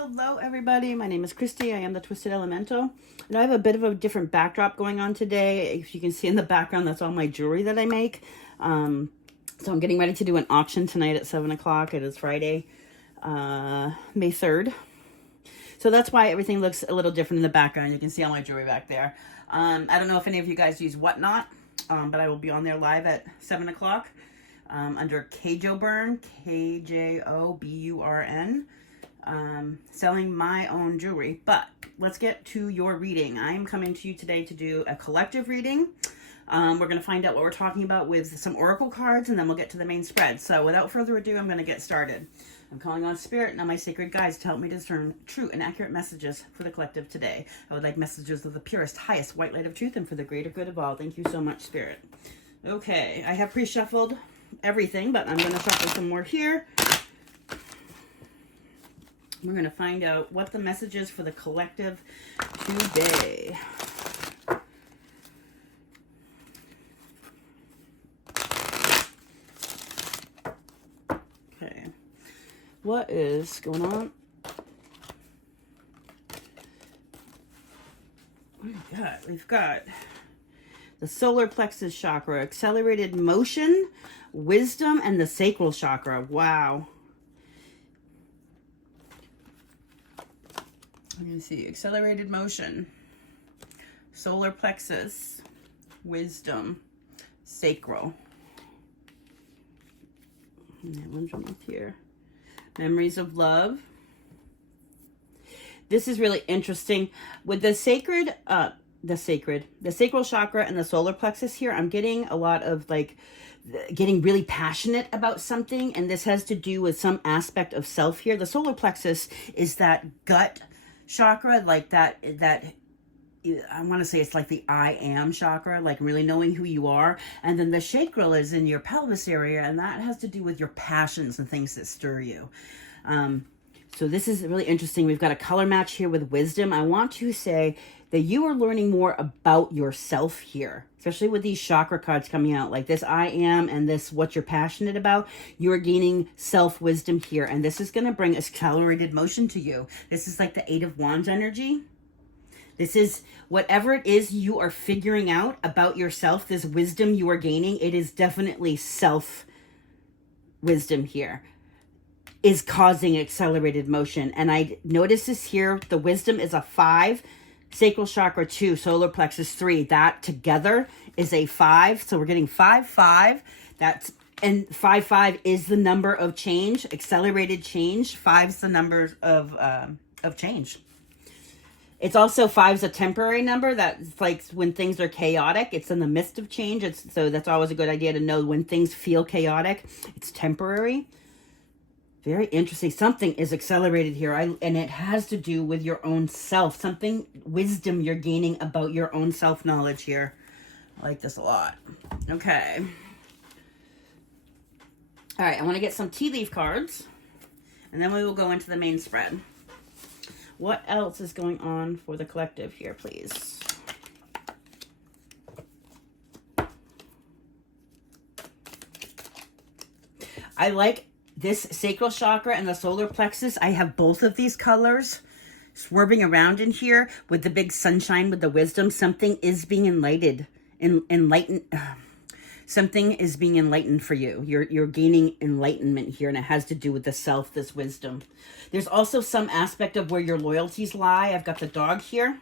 Hello everybody, my name is Kristi. I am the Twisted Elemental, and I have a bit of a different backdrop going on today. If you can see in the background, that's all my jewelry that I make. So I'm getting ready to do an auction tonight at 7 o'clock. It is Friday, May 3rd. So that's why everything looks a little different in the background. You can see all my jewelry back there. I don't know if any of you guys use Whatnot, but I will be on there live at 7 o'clock under KristiBurnell, KJOBURN. Selling my own jewelry. But let's get to your reading. I am coming to you today to do a collective reading. We're going to find out what we're talking about with some oracle cards, and then we'll get to the main spread. So without further ado, I'm going to get started. I'm calling on Spirit and on my sacred guides to help me discern true and accurate messages for the collective today. I would like messages of the purest, highest white light of truth and for the greater good of all. Thank you so much, Spirit. Okay, I have pre-shuffled everything, but I'm going to shuffle some more here. We're going to find out what the message is for the collective today. Okay. What is going on? What do we got? We've got the solar plexus chakra, accelerated motion, wisdom, and the sacral chakra. Wow. Let me see. Accelerated motion, solar plexus, wisdom, sacral. And that one's right here. Memories of love. This is really interesting. With the sacral chakra and the solar plexus here, I'm getting a lot of like getting really passionate about something, and this has to do with some aspect of self here. The solar plexus is that gut chakra, like that I want to say it's like the I am chakra, like really knowing who you are. And then the sacral is in your pelvis area, and that has to do with your passions and things that stir you. So this is really interesting. We've got a color match here with wisdom. I want to say that you are learning more about yourself here, especially with these chakra cards coming out like this I am and this what you're passionate about. You're gaining self-wisdom here, and this is going to bring accelerated motion to you. This is like the Eight of Wands energy. This is whatever it is you are figuring out about yourself, this wisdom you are gaining, it is definitely self-wisdom here, is causing accelerated motion. And I notice this here, the wisdom is a 5, sacral chakra 2, solar plexus 3. That together is a 5. So we're getting 5, 5. And 5, 5 is the number of change, accelerated change. 5's the number of change. It's also 5's a temporary number. That's like when things are chaotic. It's in the midst of change. So that's always a good idea to know when things feel chaotic. It's temporary. Very interesting. Something is accelerated here, and it has to do with your own self. Something, wisdom you're gaining about your own self-knowledge here. I like this a lot. Okay. All right, I want to get some tea leaf cards, and then we will go into the main spread. What else is going on for the collective here, please? I like this sacral chakra and the solar plexus. I have both of these colors swerving around in here with the big sunshine with the wisdom. Something is being enlightened. Something is being enlightened for you. You're gaining enlightenment here, and it has to do with the self, this wisdom. There's also some aspect of where your loyalties lie. I've got the dog here.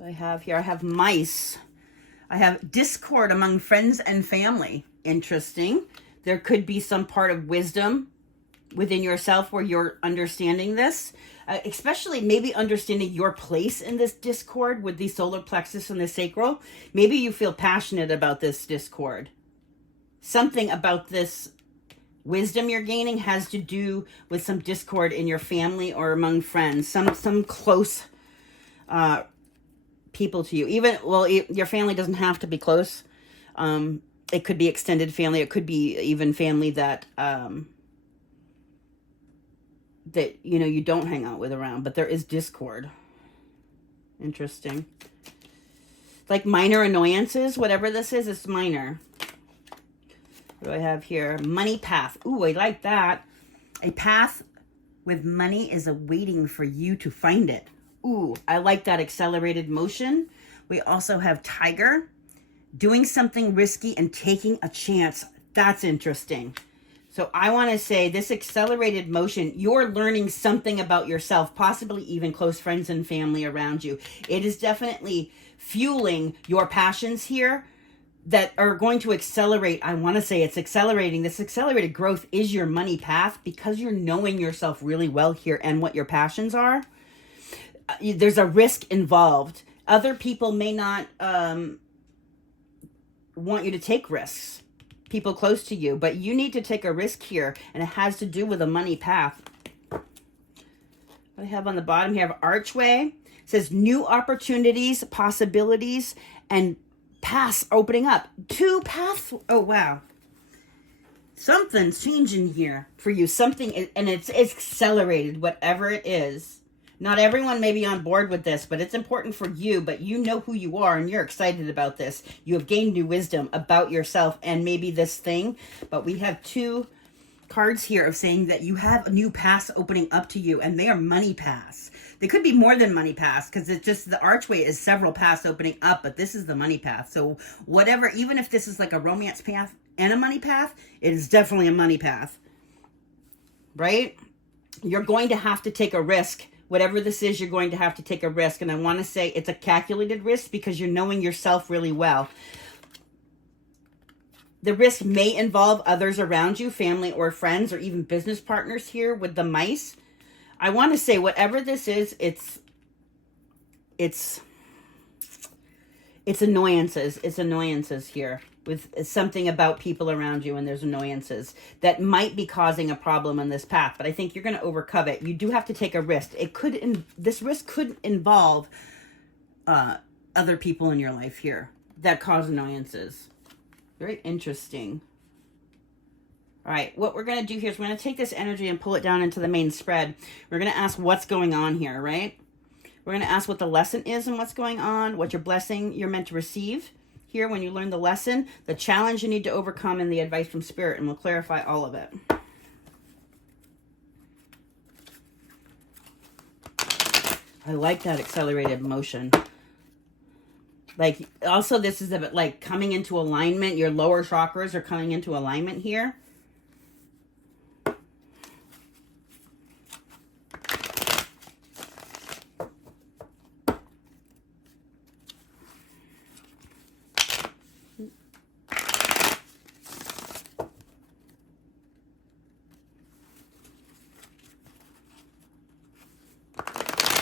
I have mice. I have discord among friends and family. Interesting. There could be some part of wisdom within yourself where you're understanding this, especially maybe understanding your place in this discord with the solar plexus and the sacral. Maybe you feel passionate about this discord. Something about this wisdom you're gaining has to do with some discord in your family or among friends, some close people to you. Your family doesn't have to be close. It could be extended family. It could be even family that you don't hang out with around, but there is discord. Interesting. Like minor annoyances, whatever this is, it's minor. What do I have here? Money path. Ooh, I like that. A path with money is awaiting for you to find it. Ooh, I like that accelerated motion. We also have tiger. Doing something risky and taking a chance. That's interesting. So I want to say this accelerated motion, you're learning something about yourself, possibly even close friends and family around you. It is definitely fueling your passions here that are going to accelerate. I want to say it's accelerating. This accelerated growth is your money path because you're knowing yourself really well here and what your passions are. There's a risk involved. Other people may not want you to take risks, people close to you, but you need to take a risk here, and it has to do with a money path. What I have on the bottom here, I have archway. It says new opportunities, possibilities, and paths opening up. 2 paths. Oh, wow. Something's changing here for you. Something, and it's accelerated, whatever it is. Not everyone may be on board with this, but it's important for you, but you know who you are and you're excited about this. You have gained new wisdom about yourself and maybe this thing, but we have 2 cards here of saying that you have a new paths opening up to you, and they are money paths. They could be more than money paths because it's just the archway is several paths opening up, but this is the money path. So whatever, even if this is like a romance path and a money path, it is definitely a money path, right? You're going to have to take a risk. Whatever this is, you're going to have to take a risk. And I want to say it's a calculated risk because you're knowing yourself really well. The risk may involve others around you, family or friends, or even business partners here with the mice. I want to say whatever this is, it's annoyances. It's annoyances here with something about people around you, and there's annoyances that might be causing a problem on this path, but I think you're going to overcome it. You do have to take a risk. This risk could involve other people in your life here that cause annoyances. Very interesting. All right, what we're going to do here is we're going to take this energy and pull it down into the main spread. We're going to ask what's going on here, right? We're going to ask what the lesson is and what's going on, what your blessing you're meant to receive here when you learn the lesson, the challenge you need to overcome, and the advice from Spirit, and we'll clarify all of it. I like that accelerated motion. Like, also this is about like coming into alignment. Your lower chakras are coming into alignment here.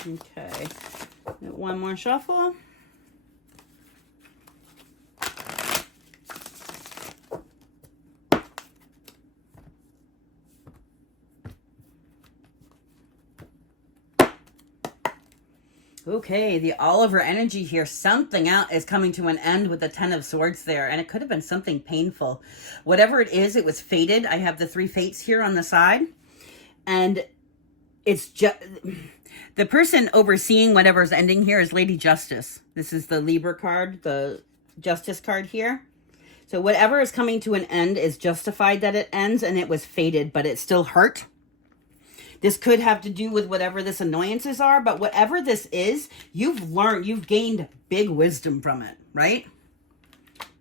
Okay, one more shuffle. Okay, the Oliver energy here. Something out is coming to an end with the 10 of Swords there, and it could have been something painful. Whatever it is, it was fated. I have the 3 fates here on the side, and it's just the person overseeing whatever's ending here is Lady Justice. This is the Libra card, the Justice card here. So whatever is coming to an end is justified that it ends, and it was fated, but it still hurt. This could have to do with whatever this annoyances are, but whatever this is, you've gained big wisdom from it, right?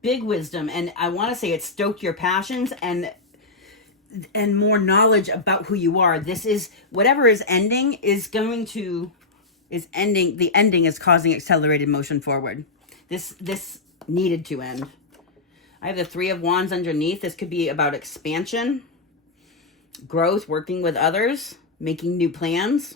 Big wisdom. And I want to say it stoked your passions and more knowledge about who you are. This is, whatever is ending is ending. The ending is causing accelerated motion forward. This needed to end. I have the 3 of Wands underneath. This could be about expansion, growth, working with others, making new plans.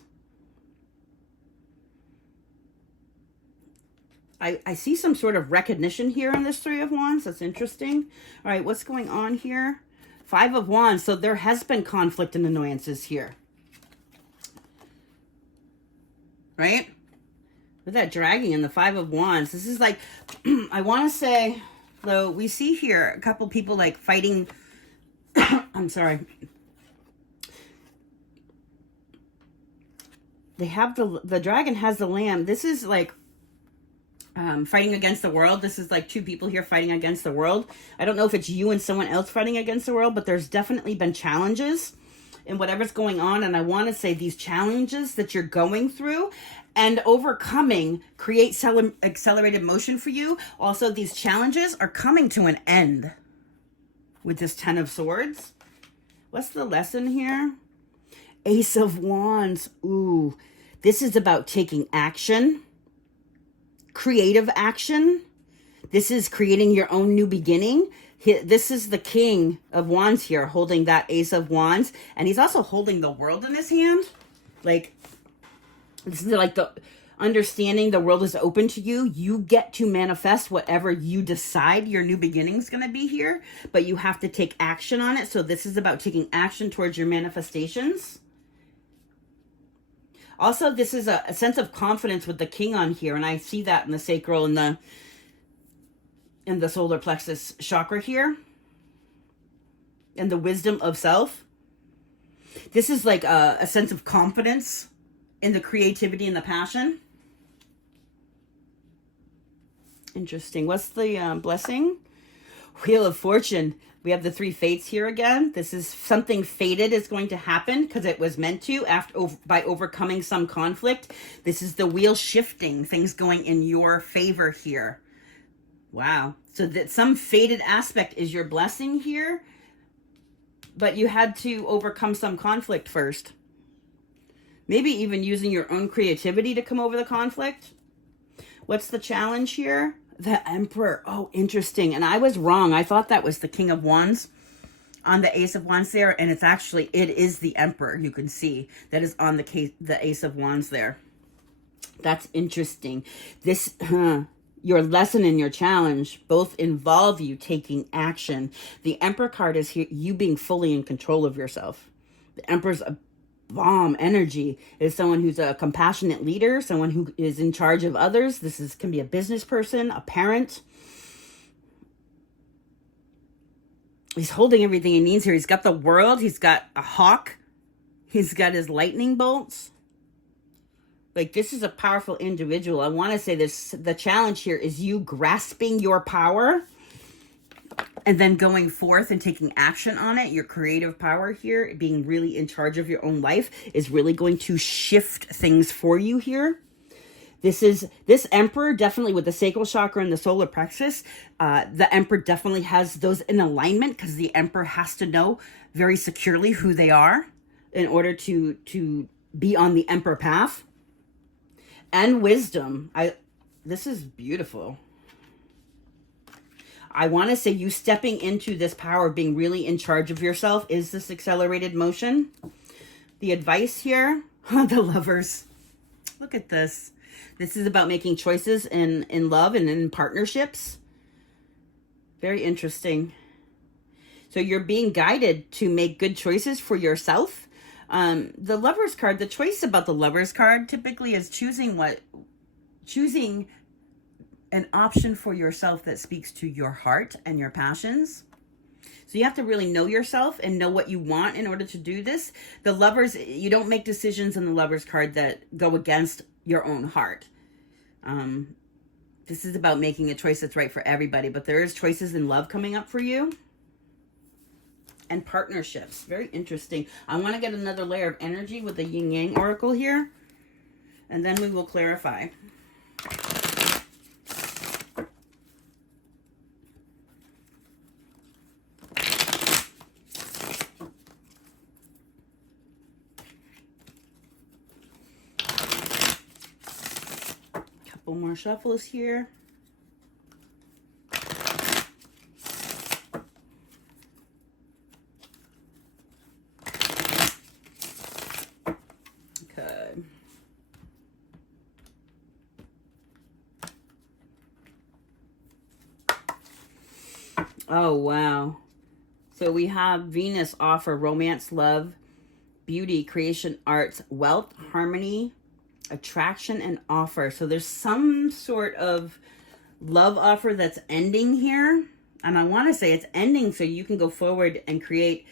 I see some sort of recognition here in this 3 of Wands. That's interesting. All right, what's going on here? 5 of Wands. So there has been conflict and annoyances here. Right? With that dragging and the 5 of Wands. This is like, I want to say, though, we see here a couple people like fighting. I'm sorry. They have the dragon has the lamb. This is like, fighting against the world. This is like two people here fighting against the world. I don't know if it's you and someone else fighting against the world, but there's definitely been challenges in whatever's going on. And I want to say these challenges that you're going through and overcoming create accelerated motion for you. Also, these challenges are coming to an end with this 10 of Swords. What's the lesson here? Ace of Wands. Ooh, this is about taking action. Creative action. This is creating your own new beginning. This is the King of Wands here holding that Ace of Wands, and he's also holding the world in his hand. Like, this is like the understanding the world is open to you. You get to manifest whatever you decide your new beginning is going to be here, but you have to take action on it. So this is about taking action towards your manifestations. Also, this is a sense of confidence with the King on here, and I see that in the sacral and the solar plexus chakra here, and the wisdom of self. This is like a sense of confidence in the creativity and the passion. Interesting. What's the blessing? Wheel of Fortune. We have the 3 fates here again. This is something fated is going to happen because it was meant to by overcoming some conflict. This is the wheel shifting, things going in your favor here. Wow. So that some fated aspect is your blessing here, but you had to overcome some conflict first. Maybe even using your own creativity to come over the conflict. What's the challenge here? The Emperor. Oh, interesting. And I was wrong. I thought that was the King of Wands on the Ace of Wands there. And it is the Emperor. You can see that is on the Ace of Wands there. That's interesting. Your lesson and your challenge both involve you taking action. The Emperor card is here, you being fully in control of yourself. The Emperor's a bomb energy. Is someone who's a compassionate leader, someone who is in charge of others. Can be a business person, a parent. He's holding everything he needs here. He's got the world. He's got a hawk. He's got his lightning bolts. Like, this is a powerful individual. I want to say the challenge here is you grasping your power and then going forth and taking action on it. Your creative power here, being really in charge of your own life, is really going to shift things for you here. This Emperor, definitely with the sacral chakra and the solar plexus, the Emperor definitely has those in alignment because the Emperor has to know very securely who they are in order to be on the Emperor path. And wisdom. This is beautiful. I want to say you stepping into this power of being really in charge of yourself is this accelerated motion. The advice here, the Lovers. Look at this. This is about making choices in love and in partnerships. Very interesting. So you're being guided to make good choices for yourself. The Lovers card, the choice about the Lovers card typically is choosing an option for yourself that speaks to your heart and your passions. So you have to really know yourself and know what you want in order to do this. The Lovers, you don't make decisions in the Lovers card that go against your own heart. This is about making a choice that's right for everybody, but there is choices in love coming up for you. And partnerships. Very interesting. I want to get another layer of energy with the Yin Yang Oracle here. And then we will clarify. Couple more shuffles here. Oh, wow. So we have Venus offer romance, love, beauty, creation, arts, wealth, harmony, attraction, and offer. So there's some sort of love offer that's ending here. And I want to say it's ending so you can go forward and create.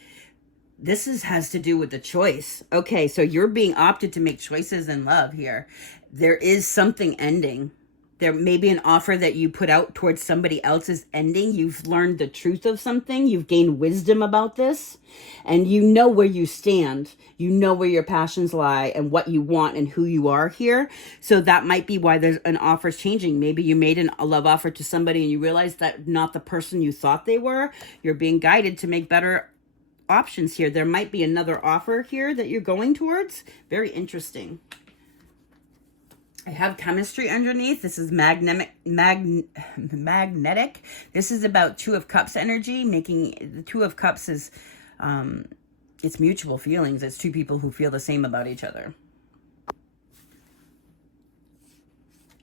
Has to do with the choice. Okay, so you're being opted to make choices in love here. There is something ending. There may be an offer that you put out towards somebody else's ending. You've learned the truth of something. You've gained wisdom about this. And you know where you stand. You know where your passions lie and what you want and who you are here. So that might be why there's an offer's changing. Maybe you made a love offer to somebody and you realized that not the person you thought they were. You're being guided to make better options here. There might be another offer here that you're going towards. Very interesting. I have chemistry underneath. This is magnetic. This is about Two of Cups energy. Making the Two of Cups is, it's mutual feelings. It's two people who feel the same about each other.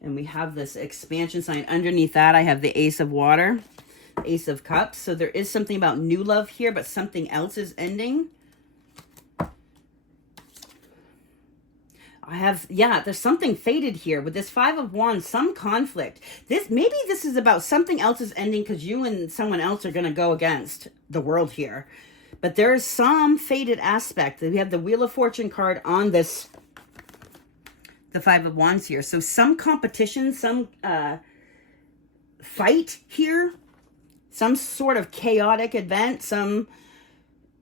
And we have this expansion sign. Underneath that, I have the Ace of Water, Ace of Cups. So there is something about new love here, but something else is ending. I have, yeah, there's something faded here with this Five of Wands, some conflict. Maybe this is about something else is ending because you and someone else are going to go against the world here. But there's some faded aspect. We have the Wheel of Fortune card on this, the Five of Wands here. So some competition, some fight here, some sort of chaotic event,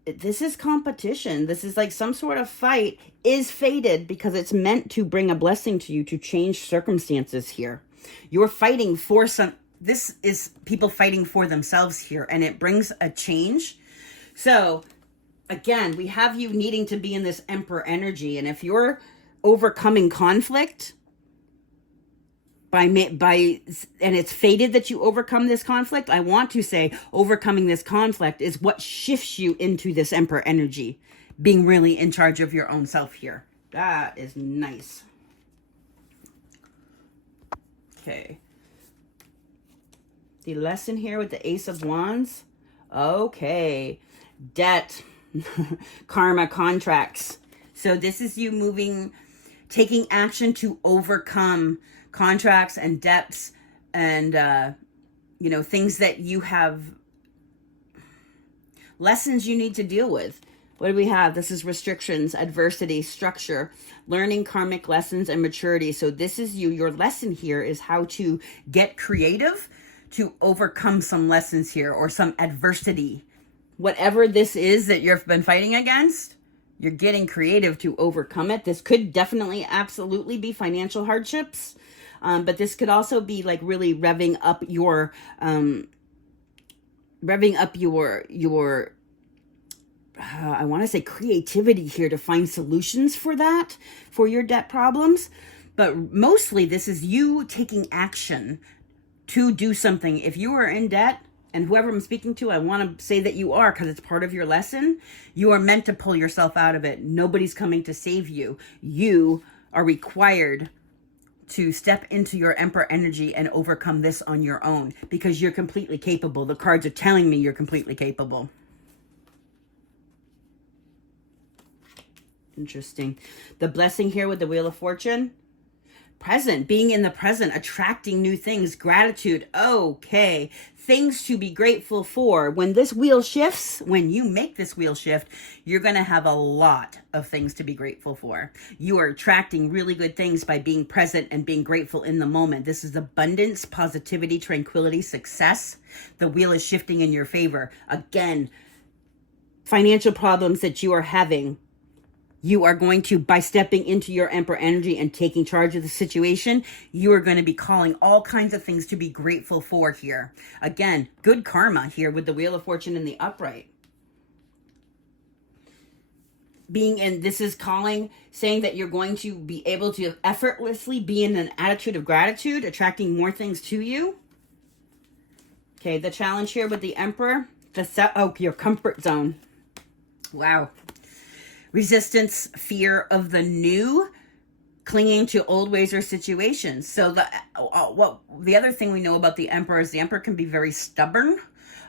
this is competition. This is like some sort of fight is faded because it's meant to bring a blessing to you, to change circumstances here. You're fighting for this is people fighting for themselves here, and it brings a change. So again, we have you needing to be in this Emperor energy. And if you're overcoming conflict and it's fated that you overcome this conflict, I want to say overcoming this conflict is what shifts you into this Emperor energy, being really in charge of your own self here. That is nice. Okay. The lesson here with the Ace of Wands. Okay. Debt, karma, contracts. So this is you taking action to overcome contracts and debts and, things that you have, lessons you need to deal with. What do we have? This is restrictions, adversity, structure, learning karmic lessons, and maturity. So this is your lesson here is how to get creative to overcome some lessons here or some adversity. Whatever this is that you've been fighting against, you're getting creative to overcome it. This could definitely, absolutely be financial hardships. But this could also be like really revving up your I want to say creativity here to find solutions for that, for your debt problems. But mostly this is you taking action to do something. If you are in debt, and whoever I'm speaking to, I want to say that you are, because it's part of your lesson. You are meant to pull yourself out of it. Nobody's coming to save you. You are required to step into your Emperor energy and overcome this on your own, because you're completely capable. The cards are telling me you're completely capable. Interesting. The blessing here with the Wheel of Fortune. Present, being in the present, attracting new things, gratitude. Okay, things to be grateful for. When this wheel shifts, when you make this wheel shift, you're going to have a lot of things to be grateful for. You are attracting really good things by being present and being grateful in the moment. This is abundance, positivity, tranquility, success. The wheel is shifting in your favor. Again, financial problems that you are having, you are going to, by stepping into your Emperor energy and taking charge of the situation, you are going to be calling all kinds of things to be grateful for here. Again, good karma here with the Wheel of Fortune in the upright. This is saying that you're going to be able to effortlessly be in an attitude of gratitude, attracting more things to you. Okay, the challenge here with the Emperor, your comfort zone. Wow. Resistance, fear of the new, clinging to old ways or situations. So the other thing we know about the Emperor is the Emperor can be very stubborn.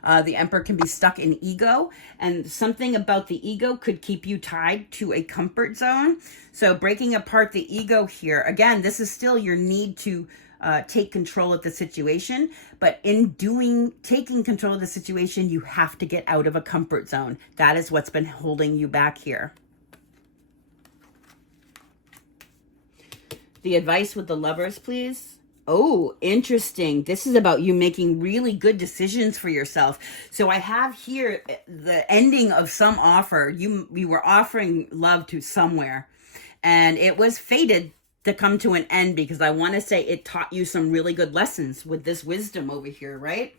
The Emperor can be stuck in ego, and something about the ego could keep you tied to a comfort zone. So breaking apart the ego here, again, this is still your need to take control of the situation, but in taking control of the situation, you have to get out of a comfort zone. That is what's been holding you back here. The advice with the Lovers, please. Oh, interesting. This is about you making really good decisions for yourself. So I have here the ending of some offer. You were offering love to somewhere, and it was fated to come to an end because I want to say it taught you some really good lessons with this wisdom over here, right?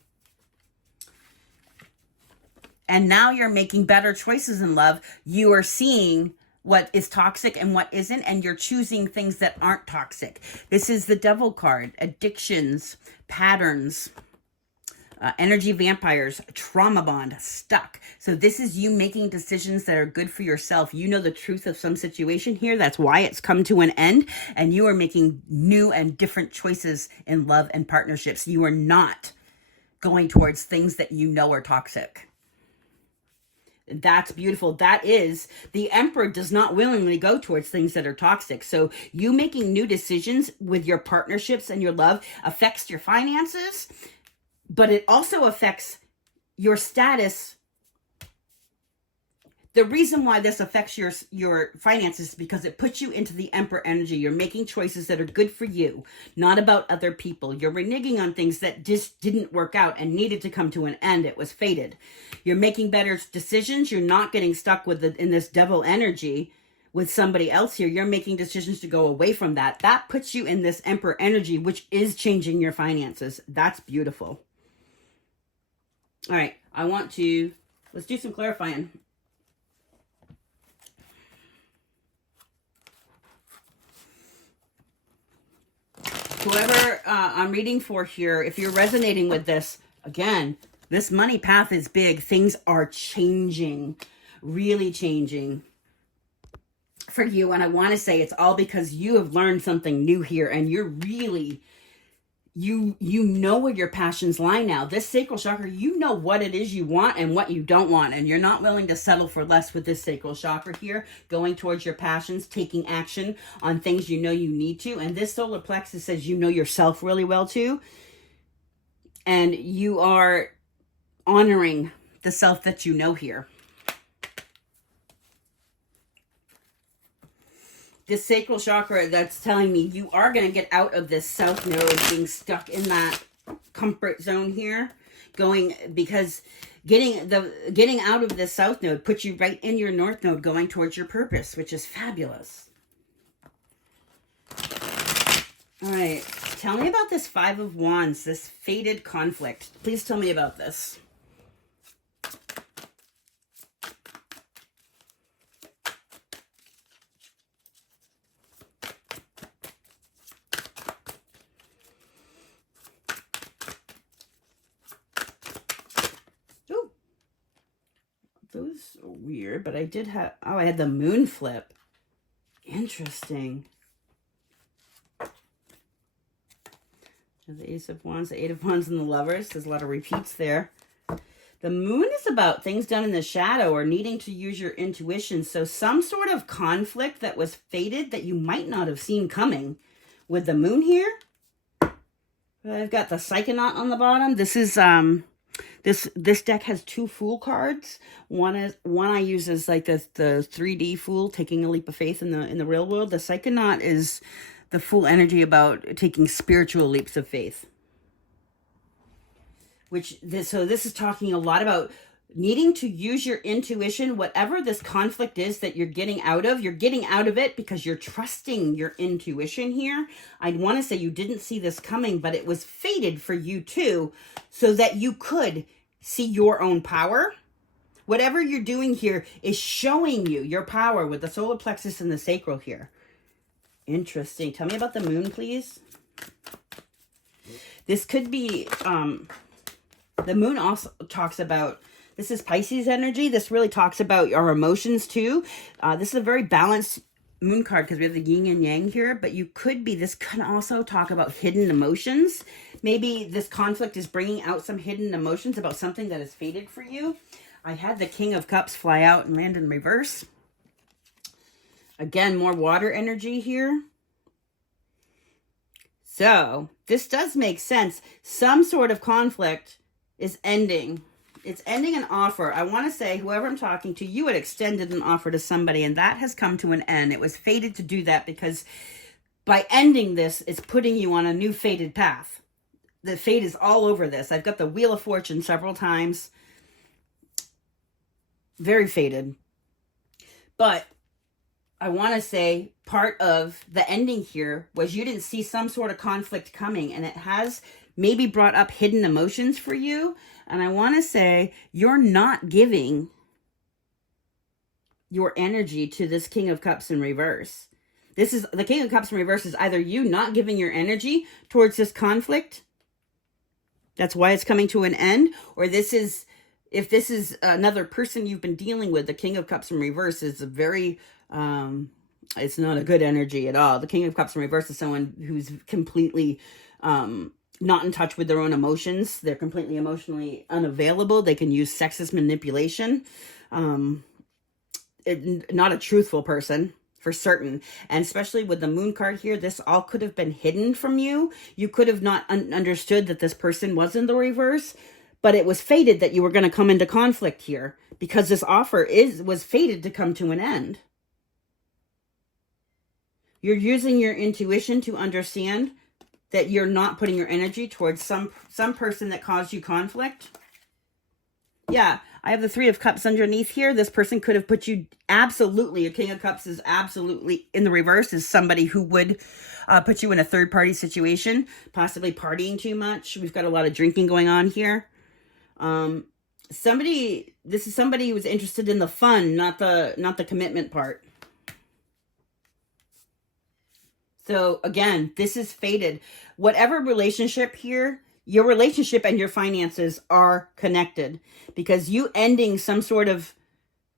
And now you're making better choices in love. You are seeing what is toxic and what isn't, and you're choosing things that aren't toxic. This is the devil card: addictions, patterns, energy vampires, trauma bond, stuck. So this is you making decisions that are good for yourself. You know the truth of some situation here. That's why it's come to an end, and you are making new and different choices in love and partnerships. You are not going towards things that you know are toxic. That's beautiful. That is, the emperor does not willingly go towards things that are toxic. So you making new decisions with your partnerships and your love affects your finances, but it also affects your status. The reason why this affects your finances is because it puts you into the emperor energy. You're making choices that are good for you, not about other people. You're reneging on things that just didn't work out and needed to come to an end. It was fated. You're making better decisions. You're not getting stuck in this devil energy with somebody else here. You're making decisions to go away from that. That puts you in this emperor energy, which is changing your finances. That's beautiful. All right, let's do some clarifying. Whoever I'm reading for here, if you're resonating with this, again, this money path is big. Things are changing, really changing for you. And I want to say it's all because you have learned something new here, and you're really, you know where your passions lie now. This sacral chakra, you know what it is you want and what you don't want, and you're not willing to settle for less with this sacral chakra here, going towards your passions, taking action on things you know you need to. And this solar plexus says you know yourself really well too, and you are honoring the self that you know here. This sacral chakra, that's telling me you are going to get out of this south node, being stuck in that comfort zone here, because getting out of this south node puts you right in your north node, going towards your purpose, which is fabulous. All right, tell me about this Five of Wands, this fated conflict. Please tell me about this. Those are weird, but I did have, I had the moon flip. Interesting. The Ace of Wands, the Eight of Wands, and the Lovers. There's a lot of repeats there. The moon is about things done in the shadow or needing to use your intuition. So some sort of conflict that was fated that you might not have seen coming with the moon here. I've got the Psychonaut on the bottom. This is this deck has two Fool cards. One I use as like the 3D Fool, taking a leap of faith in the real world. The Psychonaut is the Fool energy about taking spiritual leaps of faith. So this is talking a lot about needing to use your intuition. Whatever this conflict is that you're getting out of it because you're trusting your intuition here. I'd want to say you didn't see this coming, but it was fated for you too, so that you could see your own power. Whatever you're doing here is showing you your power with the solar plexus and the sacral here. Interesting. Tell me about the moon, please. This could be, the moon also talks about, this is Pisces energy. This really talks about our emotions too. This is a very balanced moon card because we have the yin and yang here, but this can also talk about hidden emotions. Maybe this conflict is bringing out some hidden emotions about something that is fated for you. I had the King of Cups fly out and land in reverse. Again, more water energy here. So this does make sense. Some sort of conflict is ending. It's ending an offer. I want to say, whoever I'm talking to, you had extended an offer to somebody, and that has come to an end. It was fated to do that because by ending this, it's putting you on a new fated path. The fate is all over this. I've got the Wheel of Fortune several times. Very fated. But I want to say part of the ending here was you didn't see some sort of conflict coming, and it has maybe brought up hidden emotions for you. And I want to say you're not giving your energy to this King of Cups in reverse. This is the King of Cups in reverse is either you not giving your energy towards this conflict. That's why it's coming to an end. Or this is, if this is another person you've been dealing with, the King of Cups in reverse is a very, it's not a good energy at all. The King of Cups in reverse is someone who's completely not in touch with their own emotions. They're completely emotionally unavailable. They can use sexist manipulation. Not a truthful person. For certain. And especially with the Moon card here, this all could have been hidden from you. You could have not understood that this person was in the reverse, but it was fated that you were going to come into conflict here because this offer was fated to come to an end. You're using your intuition to understand that you're not putting your energy towards some person that caused you conflict. Yeah, I have the Three of Cups underneath here. This person could have put you absolutely, a King of Cups is absolutely in the reverse, is somebody who would put you in a third party situation, possibly partying too much. We've got a lot of drinking going on here. This is somebody who's interested in the fun, not the commitment part. So again, this is fated. Whatever relationship here, your relationship and your finances are connected because you ending some sort of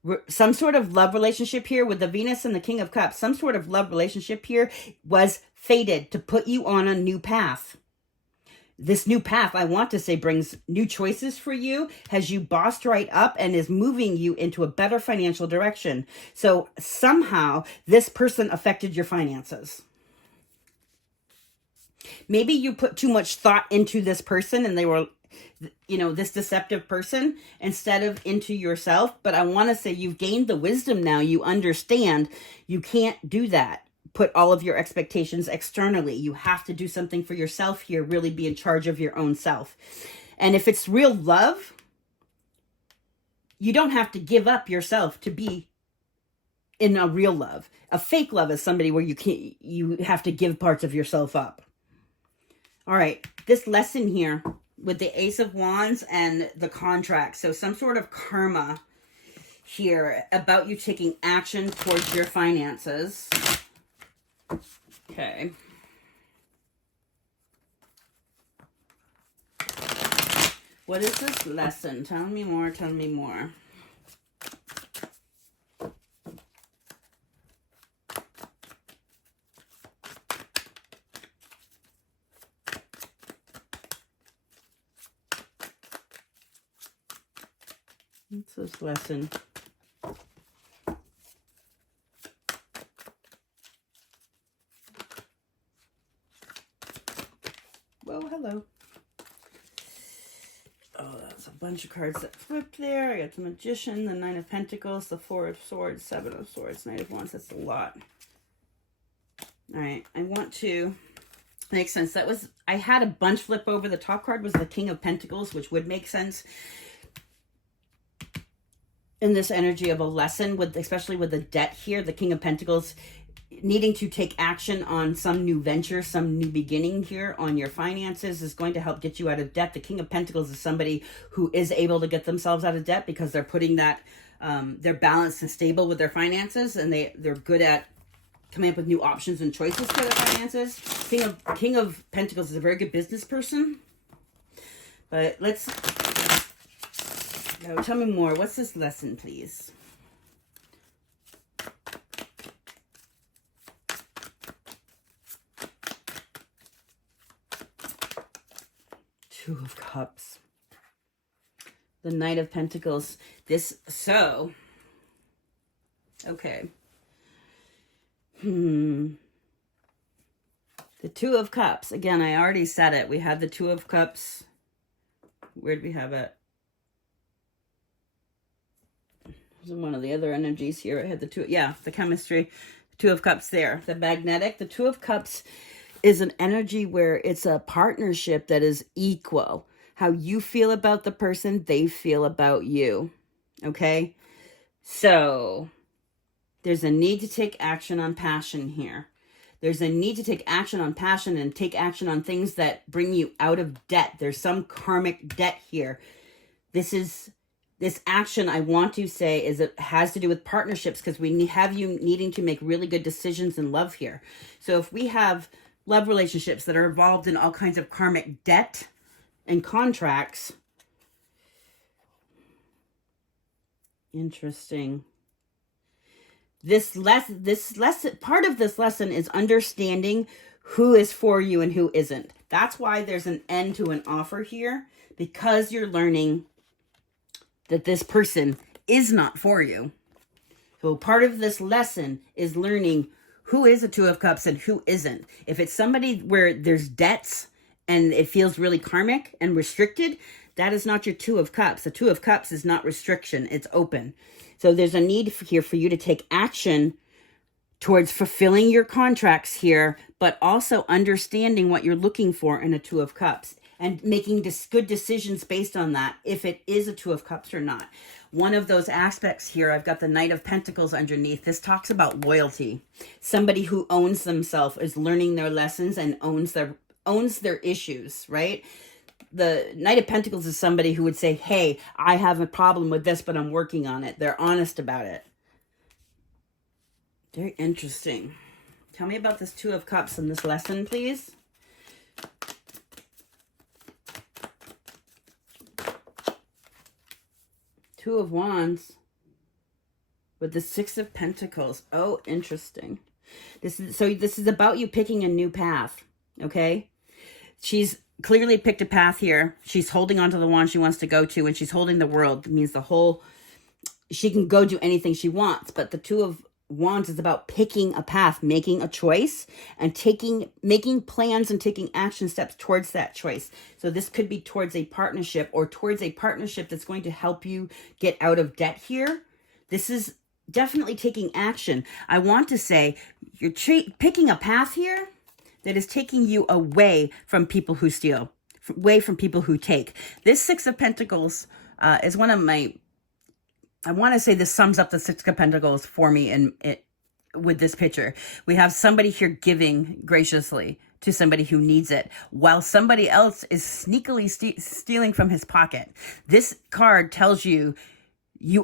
love relationship here with the Venus and the King of Cups, some sort of love relationship here was fated to put you on a new path. This new path, I want to say, brings new choices for you, has you bossed right up and is moving you into a better financial direction. So somehow this person affected your finances. Maybe you put too much thought into this person and they were, this deceptive person instead of into yourself. But I want to say you've gained the wisdom now. You understand you can't do that. Put all of your expectations externally. You have to do something for yourself here. Really be in charge of your own self. And if it's real love, you don't have to give up yourself to be in a real love. A fake love is somebody where you have to give parts of yourself up. All right, this lesson here with the Ace of Wands and the contract. So some sort of karma here about you taking action towards your finances. Okay. What is this lesson? Tell me more, tell me more. What's this lesson? Well, hello. Oh, that's a bunch of cards that flipped there. I got the Magician, the Nine of Pentacles, the Four of Swords, Seven of Swords, Knight of Wands. That's a lot. All right, I want to make sense. I had a bunch flip over. The top card was the King of Pentacles, which would make sense in this energy of a lesson, especially with the debt here, the King of Pentacles needing to take action on some new venture, some new beginning here on your finances is going to help get you out of debt. The King of Pentacles is somebody who is able to get themselves out of debt because they're putting that, they're balanced and stable with their finances, and they're good at coming up with new options and choices for their finances. King of Pentacles is a very good business person. But tell me more. What's this lesson, please? Two of Cups. The Knight of Pentacles. Okay. The Two of Cups. Again, I already said it. We had the Two of Cups. Where'd we have it? One of the other energies here. I had the chemistry. Two of Cups there, the magnetic. The Two of Cups is an energy where it's a partnership that is equal. How you feel about the person, they feel about you. Okay? So, there's a need to take action on passion here. There's a need to take action on passion and take action on things that bring you out of debt. There's some karmic debt here. This action, I want to say, is it has to do with partnerships, because we have you needing to make really good decisions in love here. So if we have love relationships that are involved in all kinds of karmic debt and contracts, interesting. This lesson, part of this lesson is understanding who is for you and who isn't. That's why there's an end to an offer here, because you're learning that this person is not for you. So part of this lesson is learning who is a Two of Cups and who isn't. If it's somebody where there's debts and it feels really karmic and restricted, that is not your Two of Cups. The Two of Cups is not restriction, it's open. So there's a need here for you to take action towards fulfilling your contracts here, but also understanding what you're looking for in a Two of Cups and making good decisions based on that, if it is a Two of Cups or not. One of those aspects here, I've got the Knight of Pentacles underneath. This talks about loyalty. Somebody who owns themselves, is learning their lessons and owns their issues, right? The Knight of Pentacles is somebody who would say, hey, I have a problem with this, but I'm working on it. They're honest about it. Very interesting. Tell me about this Two of Cups in this lesson, please. Two of Wands with the Six of Pentacles. Oh, interesting. This is about you picking a new path, okay? She's clearly picked a path here. She's holding on to the wand she wants to go to, and she's holding the world. It means she can go do anything she wants, but the Two of Wands is about picking a path, making a choice, and making plans and taking action steps towards that choice. So this could be towards a partnership, or towards a partnership that's going to help you get out of debt here. This is definitely taking action. I want to say you're picking a path here that is taking you away from people who steal, away from people who take. This Six of Pentacles is one of my, I want to say this sums up the Six of Pentacles for me with this picture. We have somebody here giving graciously to somebody who needs it, while somebody else is sneakily stealing from his pocket. This card tells you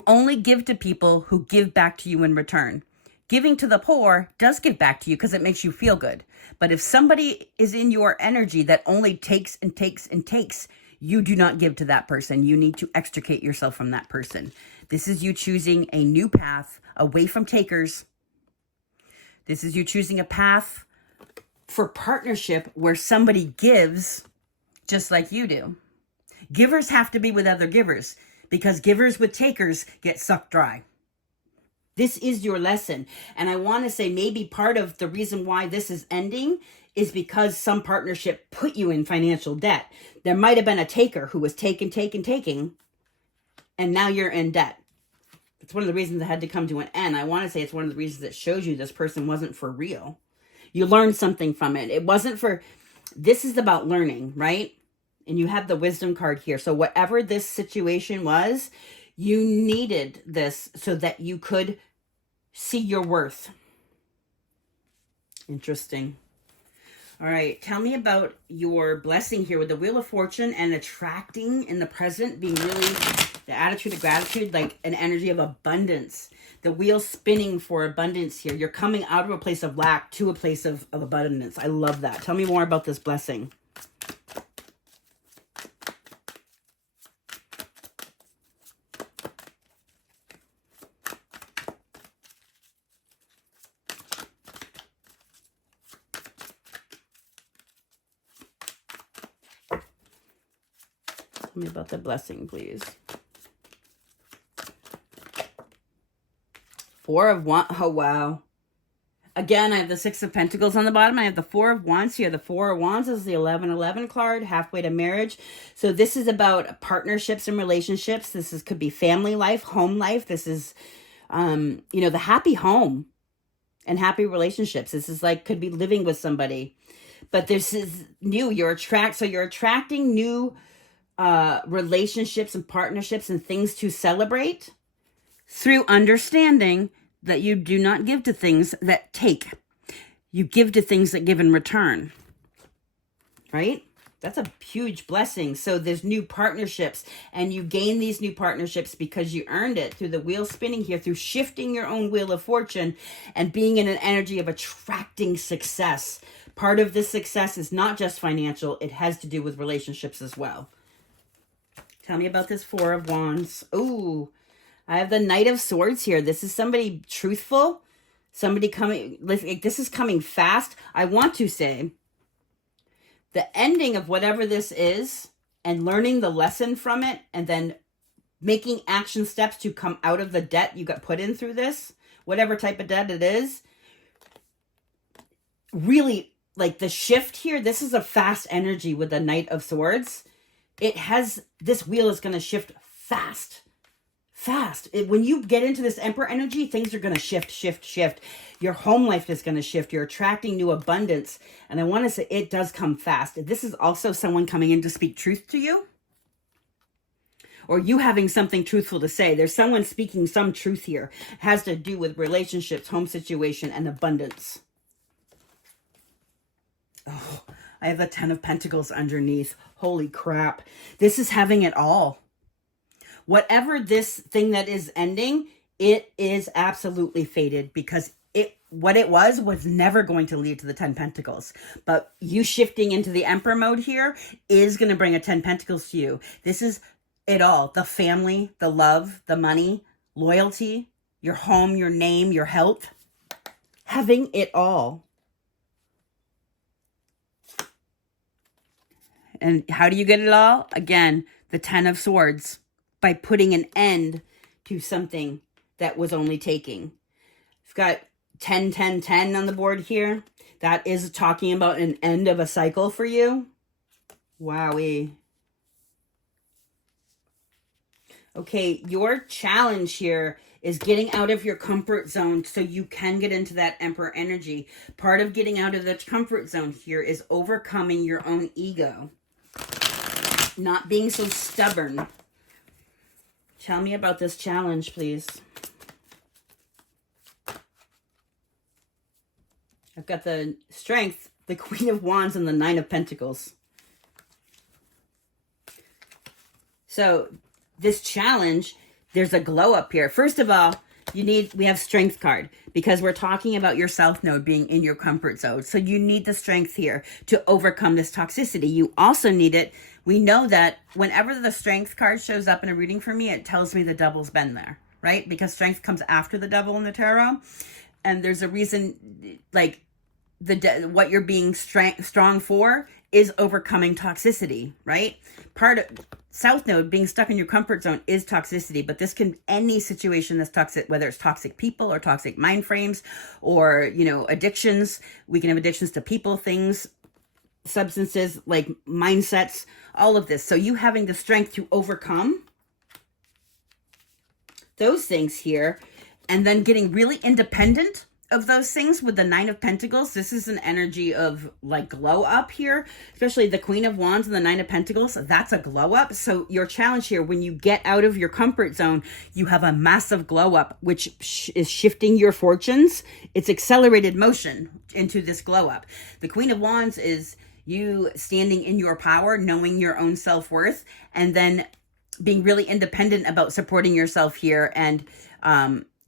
only give to people who give back to you in return. Giving to the poor does give back to you because it makes you feel good. But if somebody is in your energy that only takes and takes and takes, you do not give to that person. You need to extricate yourself from that person. This is you choosing a new path away from takers. This is you choosing a path for partnership where somebody gives just like you do. Givers have to be with other givers, because givers with takers get sucked dry. This is your lesson. And I want to say maybe part of the reason why this is ending is because some partnership put you in financial debt. There might have been a taker who was taking, and now you're in debt. It's one of the reasons it had to come to an end. I want to say it's one of the reasons that shows you this person wasn't for real. You learned something from it. It wasn't for, this is about learning, right? And you have the Wisdom card here. So whatever this situation was, you needed this so that you could see your worth. Interesting. All right. Tell me about your blessing here with the Wheel of Fortune and attracting in the present, being really the attitude of gratitude, like an energy of abundance. The wheel spinning for abundance here. You're coming out of a place of lack to a place of abundance. I love that. Tell me more about this blessing. Tell me about the blessing, please. Four of Wands. Oh, wow. Again, I have the Six of Pentacles on the bottom. I have the Four of Wands here. The Four of Wands is the 11-11 card, halfway to marriage. So this is about partnerships and relationships. Could be family life, home life. This is, the happy home. and happy relationships. This is like, could be living with somebody, but this is new. You're attracting new relationships and partnerships and things to celebrate through understanding that you do not give to things that take. You give to things that give in return, right? That's a huge blessing. So there's new partnerships, and you gain these new partnerships because you earned it through the wheel spinning here, through shifting your own wheel of fortune and being in an energy of attracting success. Part of this success is not just financial. It has to do with relationships as well. Tell me about this Four of Wands. Ooh, I have the Knight of Swords here. This is somebody truthful. Somebody coming, this is coming fast. I want to say the ending of whatever this is and learning the lesson from it and then making action steps to come out of the debt you got put in through this, whatever type of debt it is. Really, like the shift here, this is a fast energy with the Knight of Swords. This wheel is going to shift fast. When you get into this Emperor energy, things are going to shift. Your home life is going to shift. You're attracting new abundance. And I want to say it does come fast. This is also someone coming in to speak truth to you, or you having something truthful to say. There's someone speaking some truth here. It has to do with relationships, home situation, and abundance. Oh, I have the 10 of Pentacles underneath. Holy crap. This is having it all. Whatever this thing that is ending, it is absolutely fated, because what it was never going to lead to the 10 Pentacles. But you shifting into the Emperor mode here is going to bring a 10 Pentacles to you. This is it all. The family, the love, the money, loyalty, your home, your name, your health. Having it all. And how do you get it all? Again, the 10 of Swords. By putting an end to something that was only taking. I've got 10, 10, 10 on the board here. That is talking about an end of a cycle for you. Wowee. Okay, your challenge here is getting out of your comfort zone so you can get into that Emperor energy. Part of getting out of the comfort zone here is overcoming your own ego. Not being so stubborn. Tell me about this challenge, please. I've got the Strength, the Queen of Wands, and the 9 of Pentacles. So this challenge, there's a glow up here. First of all, we have Strength card, because we're talking about your South Node being in your comfort zone. So you need the Strength here to overcome this toxicity. You also need it. We know that whenever the Strength card shows up in a reading for me, it tells me the Double's been there, right? Because Strength comes after the Double in the tarot. And there's a reason, like, what you're being strong for is overcoming toxicity, right? Part of South Node being stuck in your comfort zone is toxicity, but this can, any situation that's toxic, whether it's toxic people or toxic mind frames or, addictions. We can have addictions to people, things, substances, like mindsets, all of this. So you having the strength to overcome those things here, and then getting really independent of those things with the 9 of Pentacles. This is an energy of like glow up here, especially the Queen of Wands and the 9 of Pentacles. That's a glow up. So your challenge here, when you get out of your comfort zone, you have a massive glow up, which is shifting your fortunes. It's accelerated motion into this glow up. The Queen of Wands is you standing in your power, knowing your own self-worth, and then being really independent about supporting yourself here. And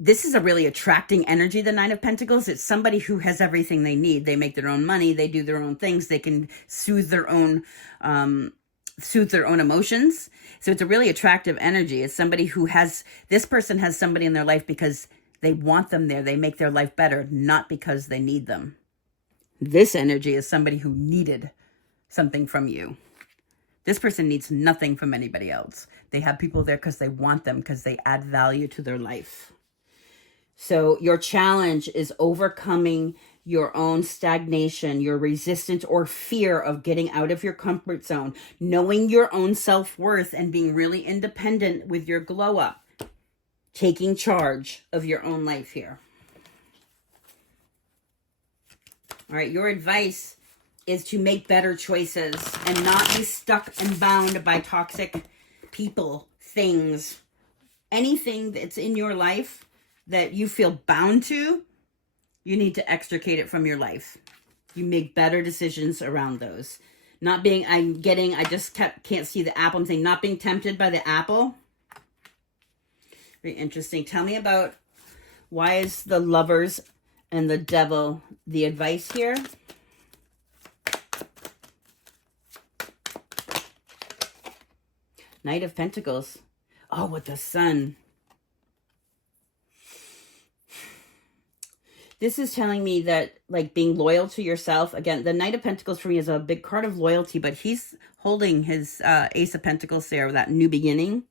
this is a really attracting energy, the 9 of Pentacles. It's somebody who has everything they need. They make their own money. They do their own things. They can soothe their own emotions. So it's a really attractive energy. It's somebody who this person has somebody in their life because they want them there. They make their life better, not because they need them. This energy is somebody who needed something from you. This person needs nothing from anybody else. They have people there because they want them, because they add value to their life. So your challenge is overcoming your own stagnation, your resistance or fear of getting out of your comfort zone, knowing your own self-worth and being really independent with your glow up, taking charge of your own life here. All right, your advice is to make better choices and not be stuck and bound by toxic people, things, anything that's in your life that you feel bound to. You need to extricate it from your life. You make better decisions around those. Not being, I just can't see the apple. I'm saying not being tempted by the apple. Very interesting. Tell me about, why is the Lovers and the Devil the advice here? Knight of Pentacles. Oh, with the Sun. This is telling me that, like, being loyal to yourself. Again, the Knight of Pentacles for me is a big card of loyalty, but he's holding his Ace of Pentacles there, that new beginning.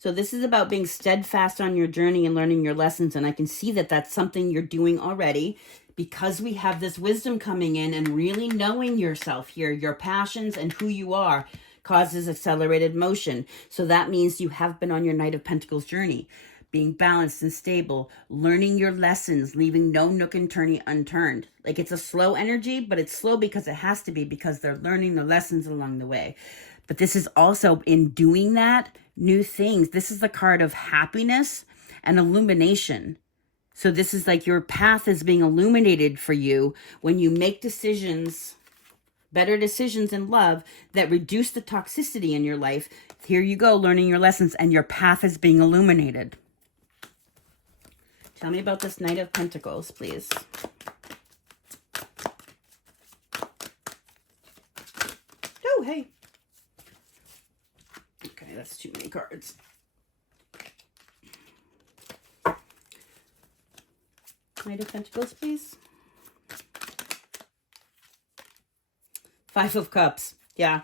So this is about being steadfast on your journey and learning your lessons. And I can see that that's something you're doing already, because we have this wisdom coming in, and really knowing yourself here, your passions and who you are causes accelerated motion. So that means you have been on your Knight of Pentacles journey, being balanced and stable, learning your lessons, leaving no nook and cranny unturned. Like, it's a slow energy, but it's slow because it has to be, because they're learning the lessons along the way. But this is also, in doing that, new things. This is the card of happiness and illumination. So this is like your path is being illuminated for you when you make decisions, better decisions in love that reduce the toxicity in your life. Here you go, learning your lessons, and your path is being illuminated. Tell me about this Knight of Pentacles, please. Oh, hey. Okay, that's too many cards. Knight of Pentacles, please. Five of Cups. Yeah.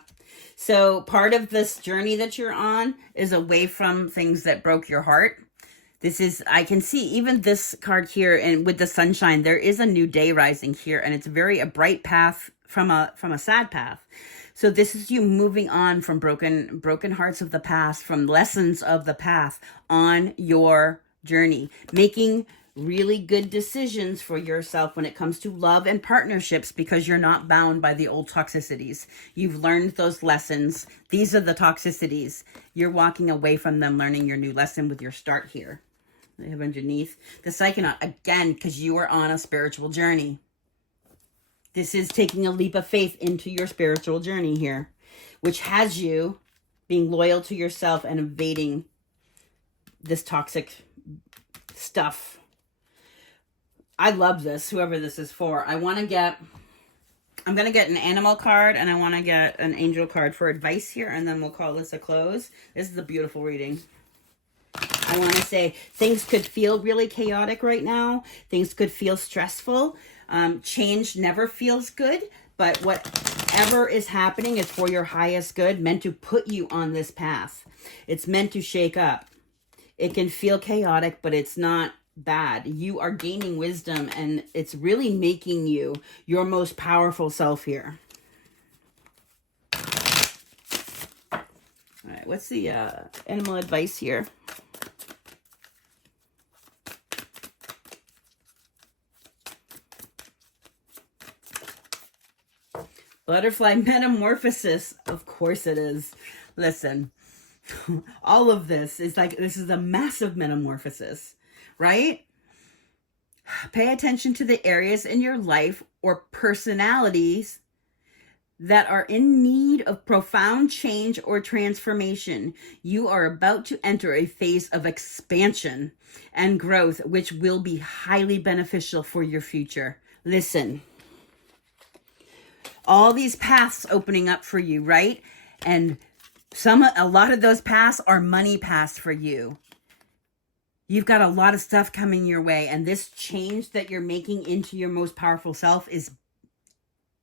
So part of this journey that you're on is away from things that broke your heart. This is, I can see even this card here, and with the sunshine, there is a new day rising here, and it's a bright path from a sad path. So this is you moving on from broken hearts of the past, from lessons of the past on your journey, making really good decisions for yourself when it comes to love and partnerships, because you're not bound by the old toxicities. You've learned those lessons. These are the toxicities. You're walking away from them, learning your new lesson with your start here. They have underneath the Psychonaut, again, because you are on a spiritual journey. This is taking a leap of faith into your spiritual journey here, which has you being loyal to yourself and evading this toxic stuff. I love this, whoever this is for. I'm going to get an animal card, and I want to get an angel card for advice here, and then we'll call this a close. This is a beautiful reading. I want to say things could feel really chaotic right now. Things could feel stressful. Change never feels good, but whatever is happening is for your highest good, meant to put you on this path. It's meant to shake up. It can feel chaotic, but it's not bad. You are gaining wisdom, and it's really making you your most powerful self here. All right, what's the animal advice here? Butterfly metamorphosis. Of course it is. Listen, all of this is a massive metamorphosis, right? Pay attention to the areas in your life or personalities that are in need of profound change or transformation. You are about to enter a phase of expansion and growth, which will be highly beneficial for your future. Listen, all these paths opening up for you, right? And a lot of those paths are money paths for you. You've got a lot of stuff coming your way, and this change that you're making into your most powerful self is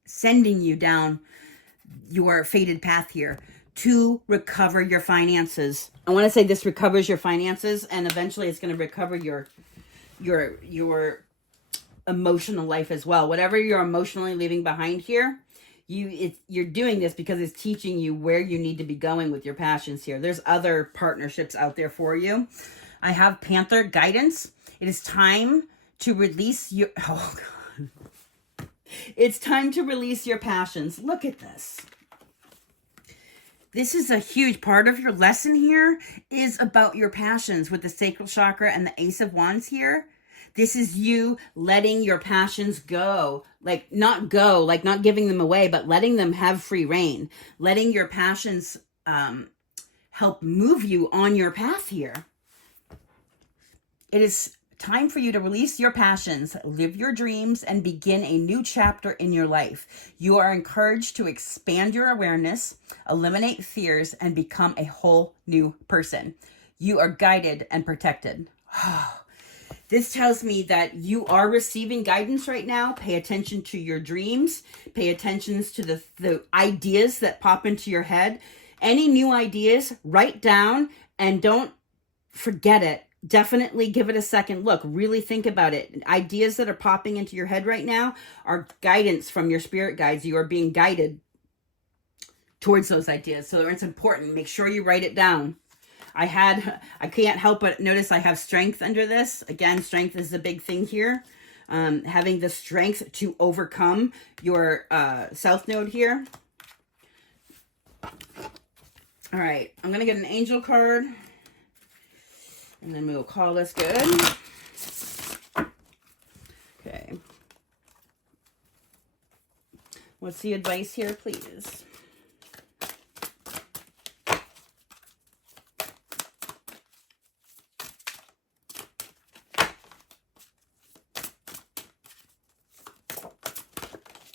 sending you down your fated path here to recover your finances. I want to say this recovers your finances, and eventually it's going to recover your emotional life as well. Whatever you're emotionally leaving behind here, you're doing this because it's teaching you where you need to be going with your passions here. There's other partnerships out there for you. I have Panther guidance. It is time to release your... Oh, God. It's time to release your passions. Look at this. This is a huge part of your lesson here is about your passions with the sacral chakra and the Ace of Wands here. This is you letting your passions go, like not giving them away, but letting them have free reign, letting your passions help move you on your path here. It is time for you to release your passions, live your dreams, and begin a new chapter in your life. You are encouraged to expand your awareness, eliminate fears, and become a whole new person. You are guided and protected. This tells me that you are receiving guidance right now. Pay attention to your dreams. Pay attention to the ideas that pop into your head. Any new ideas, write down and don't forget it. Definitely give it a second look. Really think about it. Ideas that are popping into your head right now are guidance from your spirit guides. You are being guided towards those ideas. So it's important. Make sure you write it down. I can't help but notice I have strength under this. Again, strength is a big thing here. Having the strength to overcome your South Node here. All right, I'm going to get an angel card. And then we'll call this good. Okay. What's the advice here, please?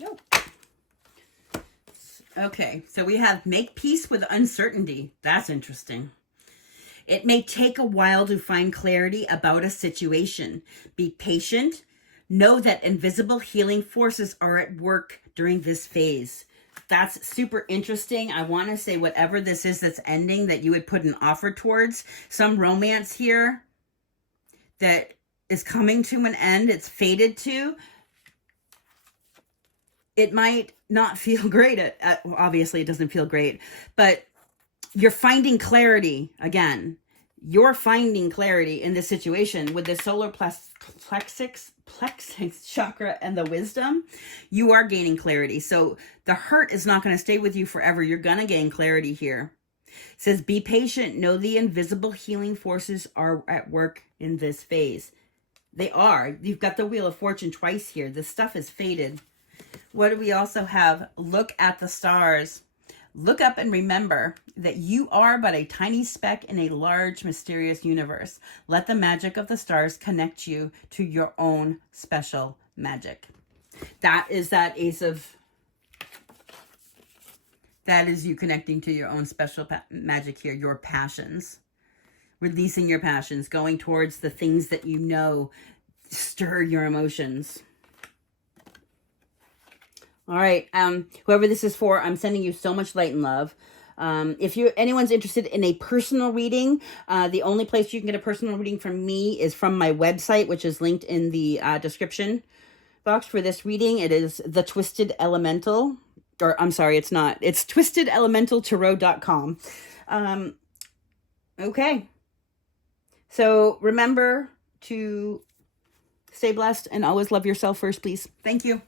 Oh. Okay, so we have make peace with uncertainty. That's interesting. It may take a while to find clarity about a situation. Be patient. Know that invisible healing forces are at work during this phase. That's super interesting. I want to say whatever this is that's ending, that you would put an offer towards. Some romance here that is coming to an end. It's fated to. It might not feel great. Obviously, it doesn't feel great. But you're finding clarity again. You're finding clarity in this situation with the solar plexus chakra and the wisdom. You are gaining clarity. So the hurt is not going to stay with you forever. You're going to gain clarity here. It says, be patient. Know the invisible healing forces are at work in this phase. They are. You've got the Wheel of Fortune twice here. This stuff is fated. What do we also have? Look at the stars. Look up and remember that you are but a tiny speck in a large, mysterious universe. Let the magic of the stars connect you to your own special magic. That is that Ace of... That is you connecting to your own special magic here, your passions. Releasing your passions, going towards the things that you know stir your emotions. All right, whoever this is for, I'm sending you so much light and love. If anyone's interested in a personal reading, the only place you can get a personal reading from me is from my website, which is linked in the description box for this reading. It is The Twisted Elemental, or I'm sorry, it's not. It's twistedelementaltarot.com. Okay. So remember to stay blessed and always love yourself first, please. Thank you.